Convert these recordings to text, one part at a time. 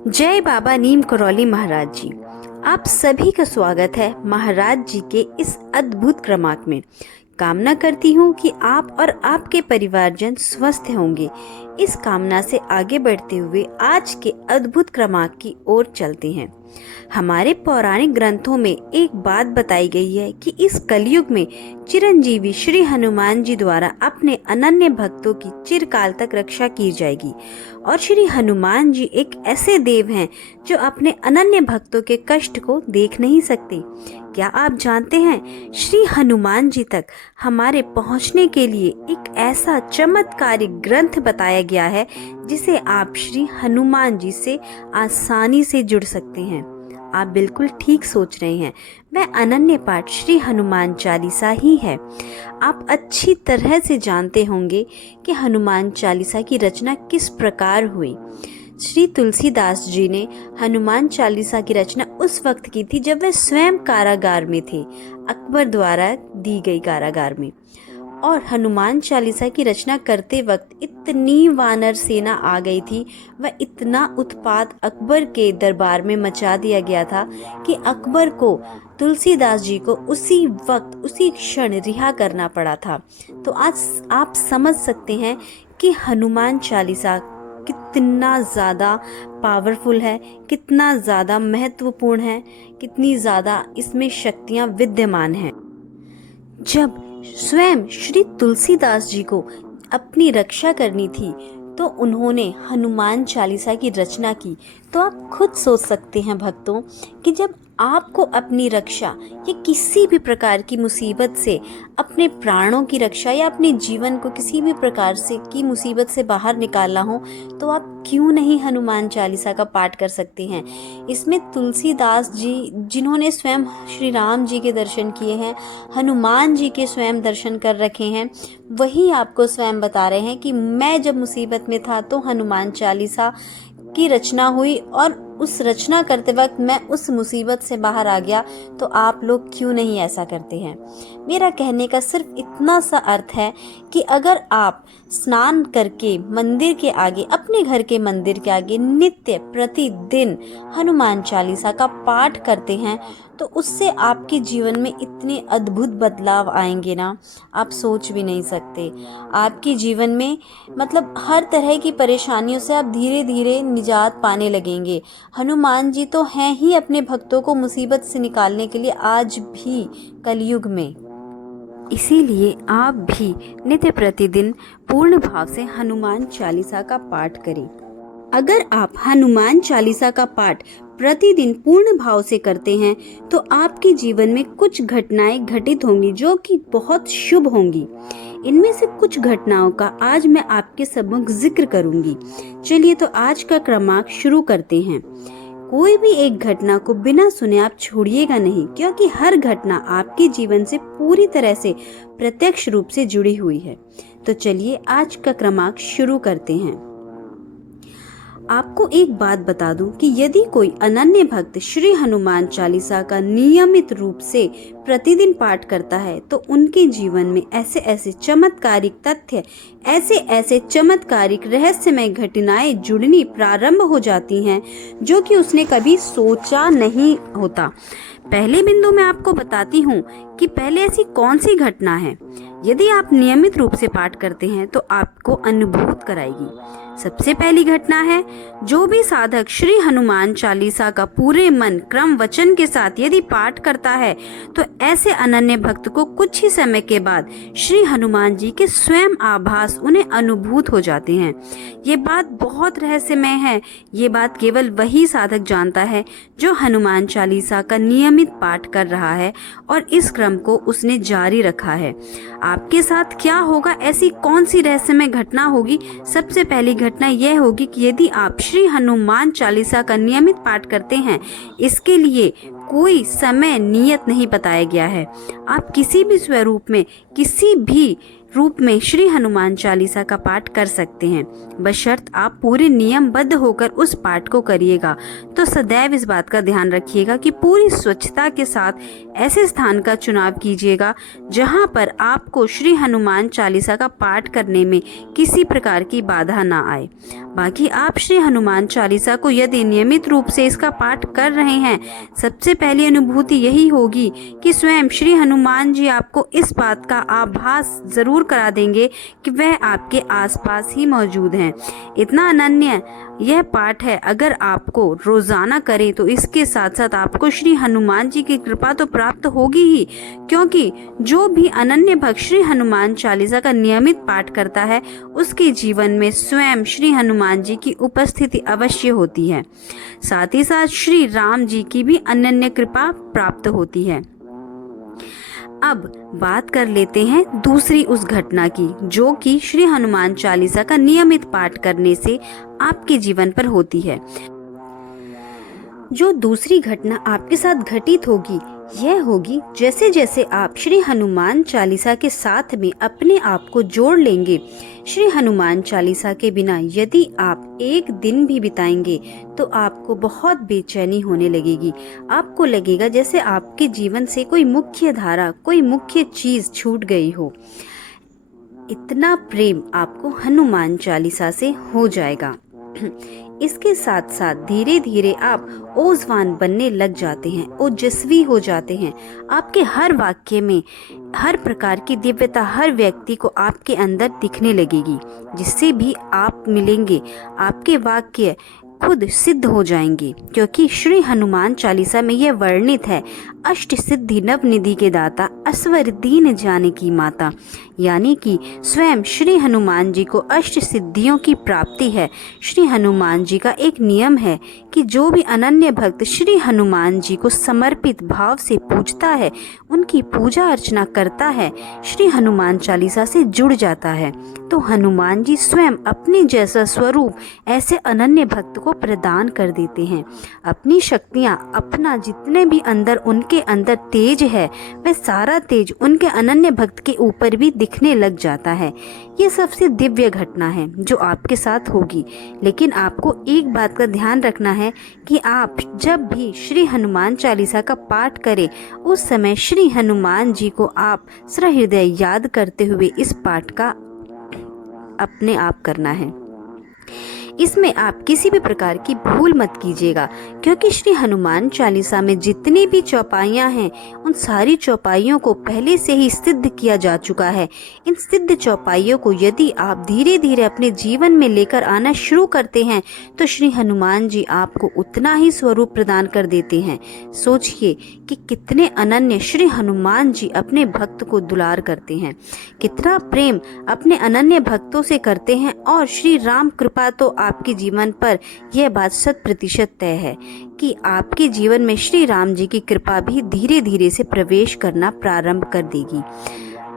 जय बाबा नीम करौली महाराज जी। आप सभी का स्वागत है महाराज जी के इस अद्भुत क्रमांक में। कामना करती हूँ कि आप और आपके परिवारजन स्वस्थ होंगे। इस कामना से आगे बढ़ते हुए आज के अद्भुत क्रमांक की ओर चलते हैं। हमारे पौराणिक ग्रंथों में एक बात बताई गई है कि इस कलयुग में चिरंजीवी श्री हनुमान जी द्वारा अपने अनन्य भक्तों की चिरकाल तक रक्षा की जाएगी। और श्री हनुमान जी एक ऐसे देव हैं जो अपने अनन्य भक्तों के कष्ट को देख नहीं सकते। क्या आप जानते हैं, श्री हनुमान जी तक हमारे पहुंचने के लिए एक ऐसा चमत्कारिक ग्रंथ बताया गया है जिसे आप श्री हनुमान जी से आसानी से जुड़ सकते हैं। आप बिल्कुल ठीक सोच रहे हैं, वह अनन्य पाठ श्री हनुमान चालीसा ही है। आप अच्छी तरह से जानते होंगे कि हनुमान चालीसा की रचना किस प्रकार हुई। श्री तुलसीदास जी ने हनुमान चालीसा की रचना उस वक्त की थी जब वे स्वयं कारागार में थे, अकबर द्वारा दी गई कारागार में। और हनुमान चालीसा की रचना करते वक्त इतनी वानर सेना आ गई थी, वह इतना उत्पात अकबर के दरबार में मचा दिया गया था कि अकबर को तुलसीदास जी को उसी वक्त उसी क्षण रिहा करना पड़ा था। तो आज आप समझ सकते हैं कि हनुमान चालीसा कितना ज़्यादा पावरफुल है, कितना ज़्यादा महत्वपूर्ण है, कितनी ज़्यादा इसमें शक्तियाँ विद्यमान हैं। जब स्वयं श्री तुलसीदास जी को अपनी रक्षा करनी थी तो उन्होंने हनुमान चालीसा की रचना की। तो आप खुद सोच सकते हैं भक्तों कि जब आपको अपनी रक्षा या किसी भी प्रकार की मुसीबत से, अपने प्राणों की रक्षा या अपने जीवन को किसी भी प्रकार से की मुसीबत से बाहर निकालना हो, तो आप क्यों नहीं हनुमान चालीसा का पाठ कर सकते हैं। इसमें तुलसीदास जी जिन्होंने स्वयं श्री राम जी के दर्शन किए हैं, हनुमान जी के स्वयं दर्शन कर रखे हैं, वही आपको स्वयं बता रहे हैं कि मैं जब मुसीबत में था तो हनुमान चालीसा की रचना हुई और उस रचना करते वक्त मैं उस मुसीबत से बाहर आ गया। तो आप लोग क्यों नहीं ऐसा करते हैं। मेरा कहने का सिर्फ इतना सा अर्थ है कि अगर आप स्नान करके मंदिर के आगे, अपने घर के मंदिर के आगे नित्य प्रतिदिन हनुमान चालीसा का पाठ करते हैं तो उससे आपके जीवन में इतने अद्भुत बदलाव आएंगे ना, आप सोच भी नहीं सकते। आपके जीवन में मतलब हर तरह की परेशानियों से आप धीरे धीरे निजात पाने लगेंगे। हनुमान जी तो हैं ही अपने भक्तों को मुसीबत से निकालने के लिए आज भी कलयुग में। इसीलिए आप भी नित्य प्रतिदिन पूर्ण भाव से हनुमान चालीसा का पाठ करें। अगर आप हनुमान चालीसा का पाठ प्रतिदिन पूर्ण भाव से करते हैं तो आपके जीवन में कुछ घटनाएं घटित होंगी जो कि बहुत शुभ होंगी। इनमें से कुछ घटनाओं का आज मैं आपके सम्मुख जिक्र करूंगी। चलिए तो आज का क्रमांक शुरू करते हैं। कोई भी एक घटना को बिना सुने आप छोड़िएगा नहीं, क्योंकि हर घटना आपके जीवन से पूरी तरह से प्रत्यक्ष रूप से जुड़ी हुई है। तो चलिए आज का क्रमांक शुरू करते हैं। आपको एक बात बता दूं कि यदि कोई अनन्य भक्त श्री हनुमान चालीसा का नियमित रूप से प्रतिदिन पाठ करता है तो उनके जीवन में ऐसे ऐसे चमत्कारिक तथ्य, ऐसे ऐसे चमत्कारिक रहस्यमय घटनाएं जुड़नी प्रारंभ हो जाती हैं जो कि उसने कभी सोचा नहीं होता। पहले बिंदु में आपको बताती हूँ कि पहले ऐसी कौन सी घटना है। यदि आप नियमित रूप से पाठ करते हैं तो आपको अनुभूत कराएगी। सबसे पहली घटना है, जो भी साधक श्री हनुमान चालीसा का पूरे मन क्रम वचन के साथ यदि पाठ करता है तो ऐसे अनन्य भक्त को कुछ ही समय के बाद श्री हनुमान जी के स्वयं आभास उन्हें अनुभूत हो जाते हैं। ये बात बहुत रहस्यमय है। ये बात केवल वही साधक जानता है जो हनुमान चालीसा का नियमित पाठ कर रहा है और इस क्रम को उसने जारी रखा है। आपके साथ क्या होगा, ऐसी कौन सी रहस्यमय घटना होगी। सबसे पहली घटना यह होगी कि यदि आप श्री हनुमान चालीसा का नियमित पाठ करते हैं, इसके लिए कोई समय नियत नहीं बताया गया है। आप किसी भी स्वरूप में किसी भी रूप में श्री हनुमान चालीसा का पाठ कर सकते हैं, बशर्त आप पूरे नियमबद्ध होकर उस पाठ को करिएगा। तो सदैव इस बात का ध्यान रखिएगा कि पूरी स्वच्छता के साथ ऐसे स्थान का चुनाव कीजिएगा जहां पर आपको श्री हनुमान चालीसा का पाठ करने में किसी प्रकार की बाधा ना आए। बाकी आप श्री हनुमान चालीसा को यदि नियमित रूप से इसका पाठ कर रहे हैं, सबसे पहली अनुभूति यही होगी कि स्वयं श्री हनुमान जी आपको इस बात का आभास जरूर करा देंगे कि वह आपके आसपास ही मौजूद हैं। इतना अनन्य यह पाठ है, अगर आपको रोजाना करें तो इसके साथ साथ आपको श्री हनुमान जी की कृपा तो प्राप्त होगी ही, क्योंकि जो भी अनन्य भक्त श्री हनुमान चालीसा का नियमित पाठ करता है उसके जीवन में स्वयं श्री हनुमान जी की उपस्थिति अवश्य होती है। साथ ही साथ श्री राम जी की भी अनन्य कृपा प्राप्त होती है। अब बात कर लेते हैं दूसरी उस घटना की जो कि श्री हनुमान चालीसा का नियमित पाठ करने से आपके जीवन पर होती है। जो दूसरी घटना आपके साथ घटित होगी यह होगी, जैसे जैसे आप श्री हनुमान चालीसा के साथ में अपने आप को जोड़ लेंगे, श्री हनुमान चालीसा के बिना यदि आप एक दिन भी बिताएंगे तो आपको बहुत बेचैनी होने लगेगी। आपको लगेगा जैसे आपके जीवन से कोई मुख्य धारा, कोई मुख्य चीज छूट गई हो। इतना प्रेम आपको हनुमान चालीसा से हो जाएगा। इसके साथ साथ धीरे धीरे आप ओजवान बनने लग जाते हैं, ओजस्वी हो जाते हैं। आपके हर वाक्य में हर प्रकार की दिव्यता हर व्यक्ति को आपके अंदर दिखने लगेगी। जिससे भी आप मिलेंगे आपके वाक्य खुद सिद्ध हो जाएंगे, क्योंकि श्री हनुमान चालीसा में यह वर्णित है, अष्ट सिद्धि नव निधि के दाता, असवर दीन जानकी माता। यानी कि स्वयं श्री हनुमान जी को अष्ट सिद्धियों की प्राप्ति है। श्री हनुमान जी का एक नियम है कि जो भी अनन्य भक्त श्री हनुमान जी को समर्पित भाव से पूजता है, उनकी पूजा अर्चना करता है, श्री हनुमान चालीसा से जुड़ जाता है, तो हनुमान जी स्वयं अपने जैसा स्वरूप ऐसे अनन्य भक्त को प्रदान कर देते हैं। अपनी शक्तियां, अपना जितने भी अंदर उनके अंदर तेज है, वह सारा तेज उनके अनन्य भक्त के ऊपर भी दिखने लग जाता है। ये सबसे दिव्य घटना है जो आपके साथ होगी। लेकिन आपको एक बात का ध्यान रखना है कि आप जब भी श्री हनुमान चालीसा का पाठ करें, उस समय श्री हनुमान जी को आप सहृदय याद करते हुए इस पाठ का अपने आप करना है। इसमें आप किसी भी प्रकार की भूल मत कीजिएगा, क्योंकि श्री हनुमान चालीसा में जितनी भी चौपाइयाँ हैं उन सारी चौपाइयों को पहले से ही सिद्ध किया जा चुका है। इन सिद्ध चौपाइयों को यदि आप धीरे धीरे अपने जीवन में लेकर आना शुरू करते हैं तो श्री हनुमान जी आपको उतना ही स्वरूप प्रदान कर देते हैं। सोचिए कि कितने अनन्य श्री हनुमान जी अपने भक्त को दुलार करते हैं, कितना प्रेम अपने अनन्य भक्तों से करते हैं। और श्री राम कृपा तो आपके जीवन पर यह बात 100% तय है कि आपके जीवन में श्री राम जी की कृपा भी धीरे धीरे से प्रवेश करना प्रारंभ कर देगी।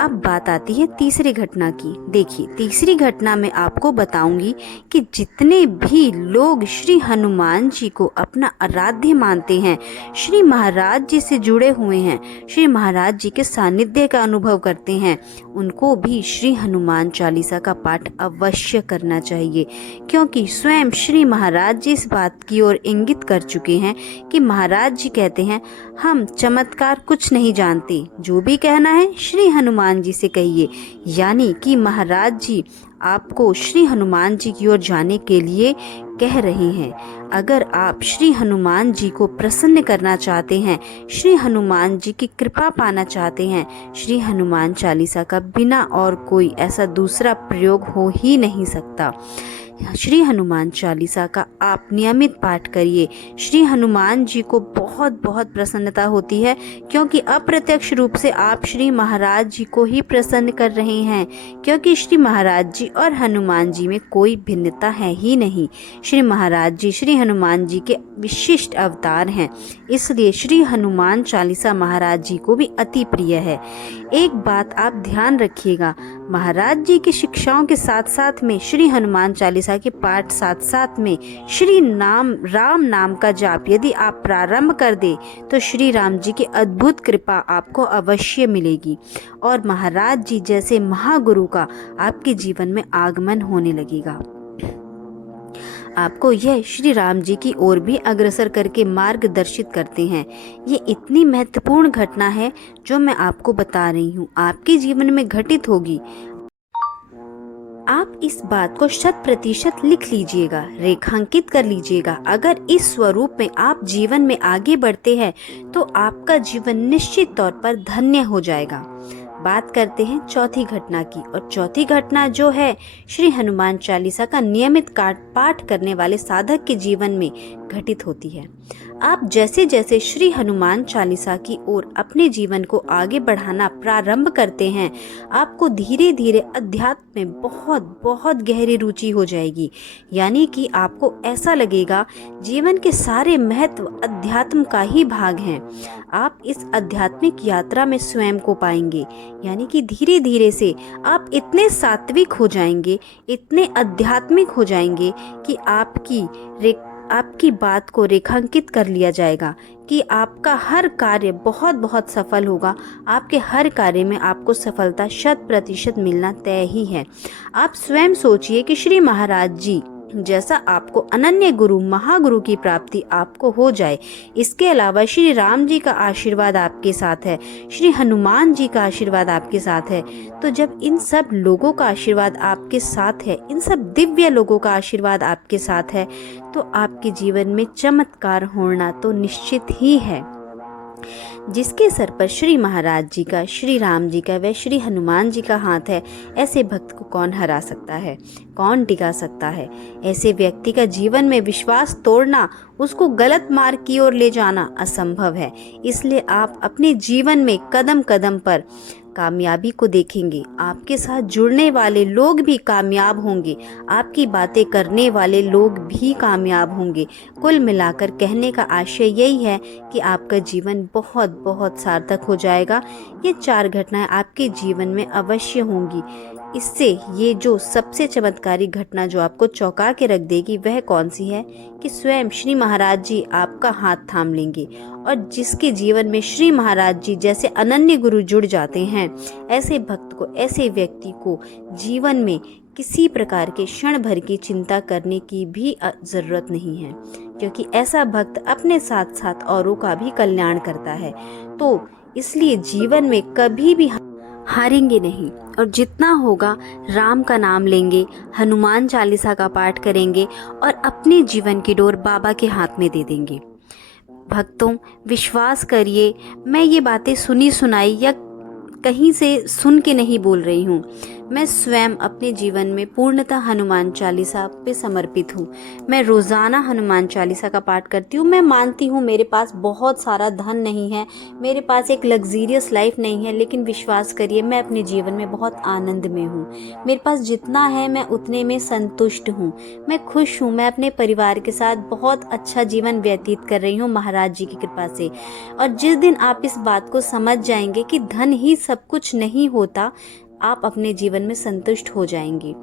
अब बात आती है तीसरी घटना की। देखिए, तीसरी घटना में आपको बताऊंगी कि जितने भी लोग श्री हनुमान जी को अपना आराध्य मानते हैं, श्री महाराज जी से जुड़े हुए हैं, श्री महाराज जी के सानिध्य का अनुभव करते हैं, उनको भी श्री हनुमान चालीसा का पाठ अवश्य करना चाहिए। क्योंकि स्वयं श्री महाराज जी इस बात की ओर इंगित कर चुके हैं कि महाराज जी कहते हैं, हम चमत्कार कुछ नहीं जानते, जो भी कहना है श्री हनुमान जी से कहिए। यानी कि महाराज जी आपको श्री हनुमान जी की ओर जाने के लिए कह रहे हैं। अगर आप श्री हनुमान जी को प्रसन्न करना चाहते हैं, श्री हनुमान जी की कृपा पाना चाहते हैं, श्री हनुमान चालीसा का बिना और कोई ऐसा दूसरा प्रयोग हो ही नहीं सकता। श्री हनुमान चालीसा का आप नियमित पाठ करिए। श्री हनुमान जी को बहुत बहुत प्रसन्नता होती है, क्योंकि अप्रत्यक्ष रूप से आप श्री महाराज जी को ही प्रसन्न कर रहे हैं, क्योंकि श्री महाराज जी और हनुमान जी में कोई भिन्नता है ही नहीं। श्री महाराज जी श्री हनुमान जी के विशिष्ट अवतार हैं, इसलिए श्री हनुमान चालीसा महाराज जी को भी अति प्रिय है। एक बात आप ध्यान रखिएगा, महाराज जी की शिक्षाओं के साथ साथ में श्री हनुमान चालीसा के पाठ, साथ साथ में श्री राम नाम का जाप यदि आप प्रारंभ कर दे तो श्री राम जी की अद्भुत कृपा आपको अवश्य मिलेगी और महाराज जी जैसे महागुरु का आपके जीवन में आगमन होने लगेगा। आपको यह श्री राम जी की ओर भी अग्रसर करके मार्गदर्शित करते हैं। ये इतनी महत्वपूर्ण घटना है जो मैं आपको बता रही हूँ, आपके जीवन में घटित होगी। आप इस बात को 100% लिख लीजिएगा, रेखांकित कर लीजिएगा। अगर इस स्वरूप में आप जीवन में आगे बढ़ते हैं तो आपका जीवन निश्चित तौर पर धन्य हो जाएगा। बात करते हैं चौथी घटना की, और चौथी घटना जो है श्री हनुमान चालीसा का नियमित पाठ करने वाले साधक के जीवन में घटित होती है। आप जैसे जैसे श्री हनुमान चालीसा की ओर अपने जीवन को आगे बढ़ाना प्रारंभ करते हैं, आपको धीरे धीरे अध्यात्म में बहुत बहुत गहरी रुचि हो जाएगी। यानी कि आपको ऐसा लगेगा जीवन के सारे महत्व अध्यात्म का ही भाग हैं। आप इस आध्यात्मिक यात्रा में स्वयं को पाएंगे। यानी कि धीरे धीरे से आप इतने सात्विक हो जाएंगे, इतने आध्यात्मिक हो जाएंगे कि आपकी बात को रेखांकित कर लिया जाएगा कि आपका हर कार्य बहुत बहुत सफल होगा। आपके हर कार्य में आपको सफलता 100% मिलना तय ही है। आप स्वयं सोचिए कि श्री महाराज जी जैसा आपको अनन्य गुरु, महागुरु की प्राप्ति आपको हो जाए। इसके अलावा श्री राम जी का आशीर्वाद आपके साथ है, श्री हनुमान जी का आशीर्वाद आपके साथ है। तो जब इन सब लोगों का आशीर्वाद आपके साथ है, इन सब दिव्य लोगों का आशीर्वाद आपके साथ है, तो आपके जीवन में चमत्कार होना तो निश्चित ही है। जिसके सर पर श्री महाराज जी का, श्री राम जी का व श्री हनुमान जी का हाथ है, ऐसे भक्त को कौन हरा सकता है, कौन टिका सकता है। ऐसे व्यक्ति का जीवन में विश्वास तोड़ना, उसको गलत मार्ग की ओर ले जाना असंभव है। इसलिए आप अपने जीवन में कदम कदम पर कामयाबी को देखेंगे। आपके साथ जुड़ने वाले लोग भी कामयाब होंगे, आपकी बातें करने वाले लोग भी कामयाब होंगे। कुल मिलाकर कहने का आशय यही है कि आपका जीवन बहुत बहुत सार्थक हो जाएगा। ये 4 घटनाएं आपके जीवन में अवश्य होंगी। इससे ये जो सबसे चमत्कारी घटना जो आपको चौंका के रख देगी वह कौन सी है कि स्वयं श्री महाराज जी आपका हाथ थाम लेंगे। और जिसके जीवन में श्री महाराज जी जैसे अनन्य गुरु जुड़ जाते हैं, ऐसे भक्त को, ऐसे व्यक्ति को जीवन में किसी प्रकार के क्षण भर की चिंता करने की भी ज़रूरत नहीं है, क्योंकि ऐसा भक्त अपने साथ साथ औरों का भी कल्याण करता है। तो इसलिए जीवन में कभी भी हारेंगे नहीं, और जितना होगा राम का नाम लेंगे, हनुमान चालीसा का पाठ करेंगे और अपने जीवन की डोर बाबा के हाथ में दे देंगे। भक्तों, विश्वास करिए, मैं ये बातें सुनी सुनाई या कहीं से सुन के नहीं बोल रही हूँ। मैं स्वयं अपने जीवन में पूर्णतः हनुमान चालीसा पे समर्पित हूँ। मैं रोज़ाना हनुमान चालीसा का पाठ करती हूँ। मैं मानती हूँ मेरे पास बहुत सारा धन नहीं है, मेरे पास एक लग्जीरियस लाइफ नहीं है, लेकिन विश्वास करिए मैं अपने जीवन में बहुत आनंद में हूँ। मेरे पास जितना है मैं उतने में संतुष्ट हूँ, मैं खुश हूँ। मैं अपने परिवार के साथ बहुत अच्छा जीवन व्यतीत कर रही हूँ महाराज जी की कृपा से। और जिस दिन आप इस बात को समझ जाएंगे कि धन ही सब कुछ नहीं होता, आप अपने जीवन में संतुष्ट हो जाएंगे।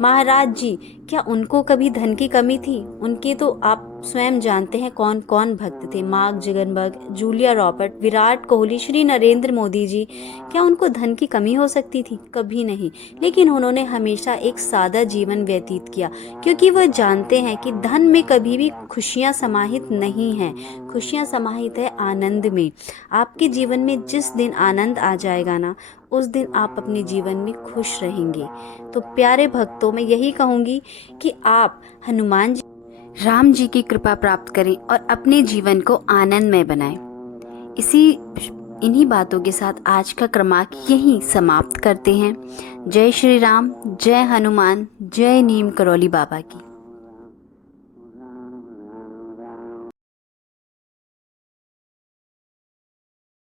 महाराज जी, क्या उनको कभी धन की कमी थी? उनके तो आप स्वयं जानते हैं कौन कौन भक्त थे। Mark Zuckerberg, Julia Robert, Virat Kohli, Shri Narendra Modi ji, क्या उनको धन की कमी हो सकती थी? कभी नहीं। लेकिन उन्होंने हमेशा एक सादा जीवन व्यतीत किया, क्योंकि वह जानते हैं कि धन में कभी भी खुशियाँ समाहित नहीं हैं। खुशियाँ समाहित है आनंद में। आपके जीवन में जिस दिन आनंद आ जाएगा ना, उस दिन आप अपने जीवन में खुश रहेंगे। तो प्यारे भक्तों, मैं यही कहूँगी कि आप हनुमान जी, राम जी की कृपा प्राप्त करें और अपने जीवन को आनंदमय बनाएं। इन्हीं बातों के साथ आज का क्रमांक यहीं समाप्त करते हैं। जय श्री राम, जय हनुमान, जय नीम करौली बाबा की।